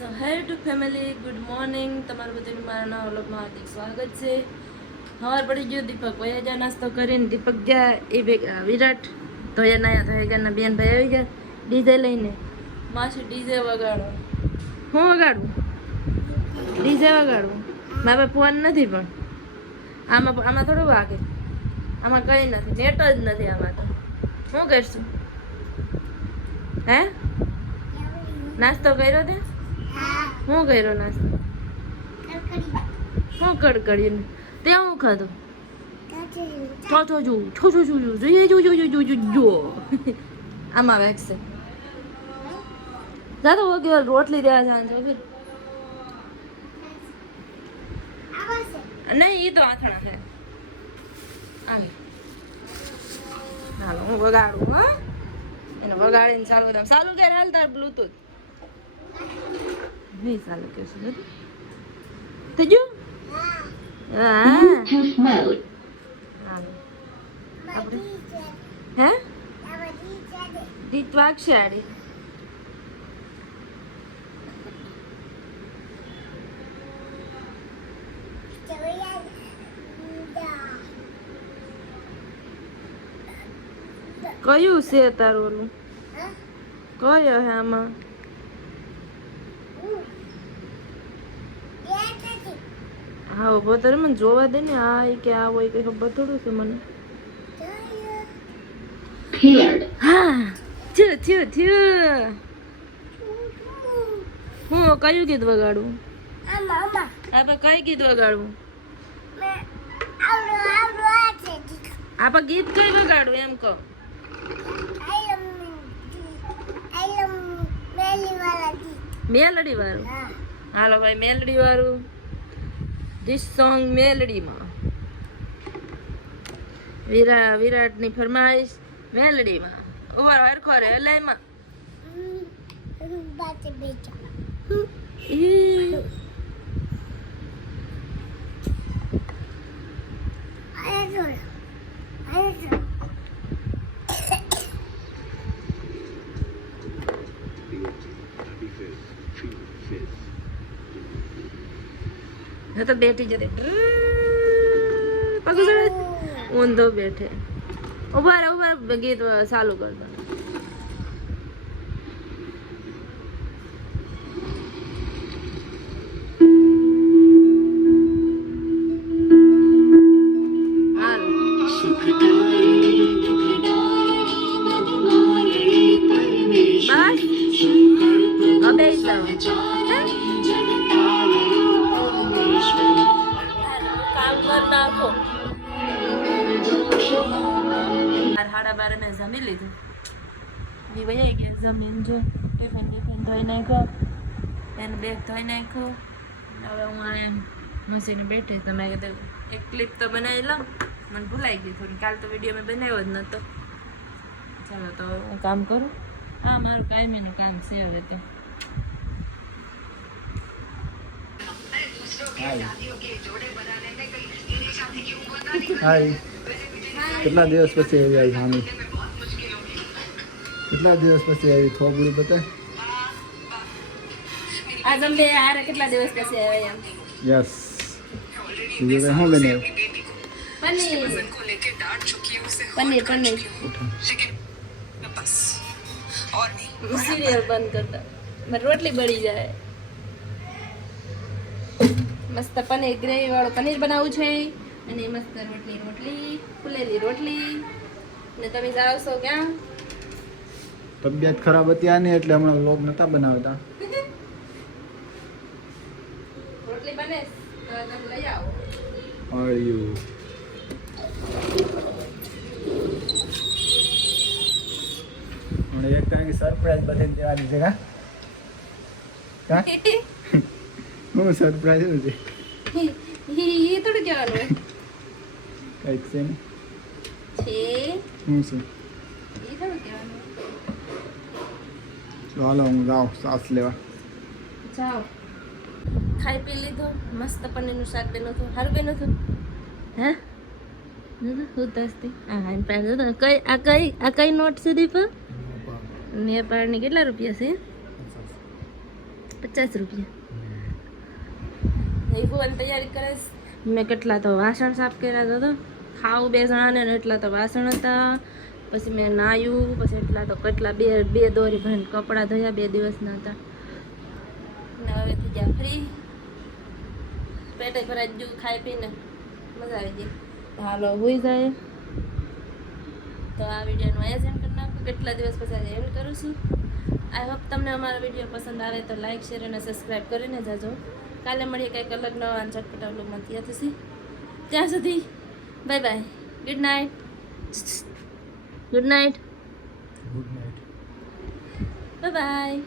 So hello two family, good morning. તમારું બધાનું મારા નવા વ્લોગમાં હાર્દિક સ્વાગત છે. સવાર પડી ગયો, દીપક વયા જા નાસ્તો કરીને. દીપક ગયા એ ભેગા વિરાટ ધોયા નાયા ધોયા ગયા, બેન ભાઈ આવી ગયા ડીજે લઈને. માસી ડીજે વગાડો. હું વગાડું? ડીજે વગાડવું? મારા પાસે ફોન નથી, પણ આમાં થોડું વાગે. આમાં કંઈ નથી, નેટ જ નથી આમાં. તો શું કરશું? હે નાસ્તો કર્યો તે? શું કર્યો નાસ્તો? શું કડકડ્યું? તે શું ખાધું? જો આમાં વેકશે દાદા વગેરે રોટલી દેવા જાણ છો નહીં, એ તો આથણા છે. હાલો હું વગાડું. હા એને વગાડીને ચાલુ કરે. હાલ તાર બ્લુટૂથ નહીં ચાલુ કરશું થઈ ગયું. હે દીત વાગશે આડી. કયું છે તારું ઓલું? કયો હે આમાં? હા ઉભો તારે મને જોવા દે ને. આ કે આ હોય કઈ ખબર થોડું છે મને. હા થયું. હું કયું ગીત વગાડું? આપણે કઈ ગીત વગાડવું? આપણે ગીત કઈ વગાડવું એમ કહો. મેલડી વાળું? હાલો ભાઈ, મેલડી વાળું. This song મેલડીમાં. વિરાટની ફરમાઈશ મેલડીમાં. ઓવર હરખો રે એલાઈમાં. તો બેઠી જતે ઊંધો બેઠે. ઉભા ગીત ચાલુ કરતા. જમી લીધું. વહી ગયા જમીન. જો ટિફિન ધોઈ નાખ્યો, એને બેગ ધોઈ નાખ્યો. હવે હું આ મશીને બેઠી. તમે કીધું એક ક્લિપ તો બનાવી લઉં. મને ભૂલાઈ ગઈ થોડી. કાલ તો વિડીયો મેં બનાવ્યો જ નહોતો. ચાલો તો હું કામ કરું. હા મારું કાયમીનું કામ છે હવે તો. હાય, કેટલા દિવસ પછી આવી હામી? કેટલા દિવસ પછી આવી? થોબડું બતા. આજ અમે આરે કેટલા દિવસ પછી આવ્યા એમ. યસ. બીજું કઈ શું બનાવ્યું? પનીર સિરિયલ બંધ કરતા મારી રોટલી બળી જાય. મસ્ત પનીર ગ્રેવી વાળું પનીર બનાવવું છે. અને મસ્ત રોટલી ફૂલેલી રોટલી. ને તમે જાઓ છો ક્યાં? તબિયત ખરાબ હતી આની એટલે હમણાં વ્લોગ નતા બનાવતા. રોટલી બને તો તમે લઈ આવો. આયુ મને એક ટાઈમ સરપ્રાઈઝ બધાને દેવાની છે. કા હું સરપ્રાઈઝ નથી. એ થોડું કહેવાનું હોય. કઈક છે ને છે શું છે? એ થોડું કહેવાનું. ચાલો હું જાઉં સાસ લેવા. જાઓ. ખાઈ પી લીધું. મસ્ત પનીરનું શાક બન્યું હતું. સારું બન્યું હતું. હે હું દસતી આ કઈ નોટ છે દીપક? નેપાળની કેટલા રૂપિયા છે? 50 રૂપિયા એ ભુવન તૈયારી કરે છે. મેં કેટલા તો વાસણ સાફ કર્યા તો ખાવું 2 જણાને ને એટલા તો વાસણ હતા. પછી મેં નાયું, પછી એટલા તો કેટલા બે દોરી ભરીને કપડાં ધોયા 2 દિવસના હતા ને હવે થઈ ગયા ફ્રી. પેટે ભરાઈ ગયું ખાઈ પીને મજા આવી ગઈ. તો હાલો હોઈ જાય. તો આ વિડીયોનું આયોજન કરી નાખું. કેટલા દિવસ પછી આજે એન્ડ કરું છું. આઈ હોપ તમને અમારો વિડીયો પસંદ આવે તો લાઈક શેર અને સબસ્ક્રાઈબ કરીને જાજો. કાલે મળીએ કંઈક અલગ નવા અને ચટપટા વ્લોગમાં. ત્યાં સુધી bye bye. Good night. Good night. Good night. Bye bye.